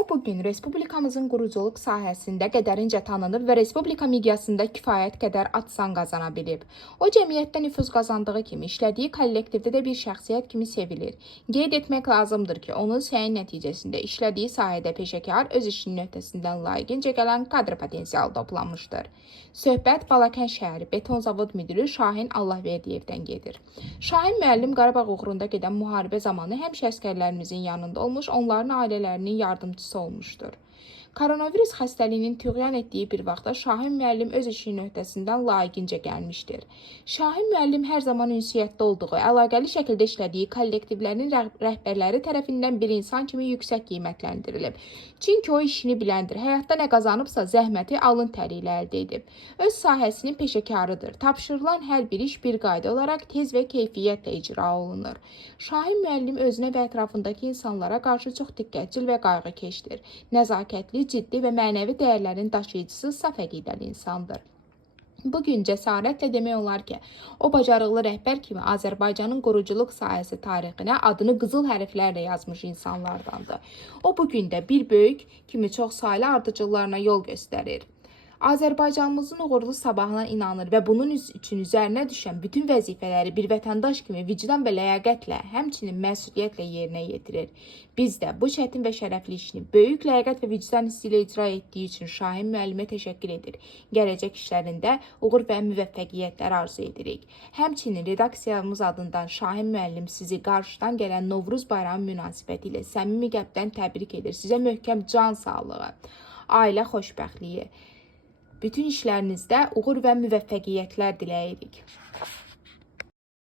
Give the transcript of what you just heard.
O bugün Respublikamızın quruculuq sahəsində qədərincə tanınıb və Respublika miqyasında kifayət qədər ad-san qazana bilib. O, cəmiyyətdə nüfuz qazandığı kimi işlədiyi kollektivdə də bir şəxsiyyət kimi sevilir. Qeyd etmək lazımdır ki, onun səyin nəticəsində işlədiyi sahədə peşəkar, öz işinin öhdəsindən layiqincə gələn kadr potensialı toplanmışdır. Söhbət Balakən şəhəri beton zavod müdürü Şahin Allahverdiyevdən gedir. Şahin müəllim Qarabağ uğrunda gedən müharibə zamanı həmişə əsgərlərimizin yanında olmuş, onların ailələrinin yardımcısı olmuşdur. Koronavirus xəstəliyinin tüğyan etdiyi bir vaxtda Şahin müəllim öz işinin öhdəsindən layiqincə gəlmişdir. Şahin müəllim hər zaman ünsiyyətdə olduğu, əlaqəli şəkildə işlədiyi kollektivlərin rəhbərləri tərəfindən bir insan kimi yüksək qiymətləndirilib. Çünki o işini biləndir, həyatda nə qazanıbsa zəhməti alın təri ilə əldə edib. Öz sahəsinin peşəkarıdır. Tapşırılan hər bir iş bir qayda olaraq tez və keyfiyyətlə icra olunur. Şahin müəllim özünə və ətrafındakı insanlara qarşı çox diqqətcil və qayğıkeşdir. Nəzakətli, ciddi və mənəvi dəyərlərin daşıyıcısı, saf əqidəli insandır. Bugün cəsarətlə demək olar ki, o bacarıqlı rəhbər kimi Azərbaycanın quruculuq sahəsi tarixinə adını qızıl hərflərlə yazmış insanlardandır. O bugün də bir böyük kimi çox saylı ardıcıllarına yol göstərir. Azərbaycanımızın uğurlu sabahına inanır və bunun üçün üzərinə düşən bütün vəzifələri bir vətəndaş kimi vicdan və ləyaqətlə, həmçinin məsuliyyətlə yerinə yetirir. Biz də bu çətin və şərəfli işini böyük ləyaqət və vicdan hissi ilə icra etdiyi üçün Şahin müəllimə təşəkkür edir. Gələcək işlərində uğur və müvəffəqiyyətlər arzu edirik. Həmçinin redaksiyamız adından Şahin müəllim sizi qarşıdan gələn Novruz bayramı münasibəti ilə səmimi qəlbdən təbrik edir. Sizə möhkəm can sağlığı, ailə xoşbəxtliyi, bütün işlərinizdə uğur və müvəffəqiyyətlər diləyirik.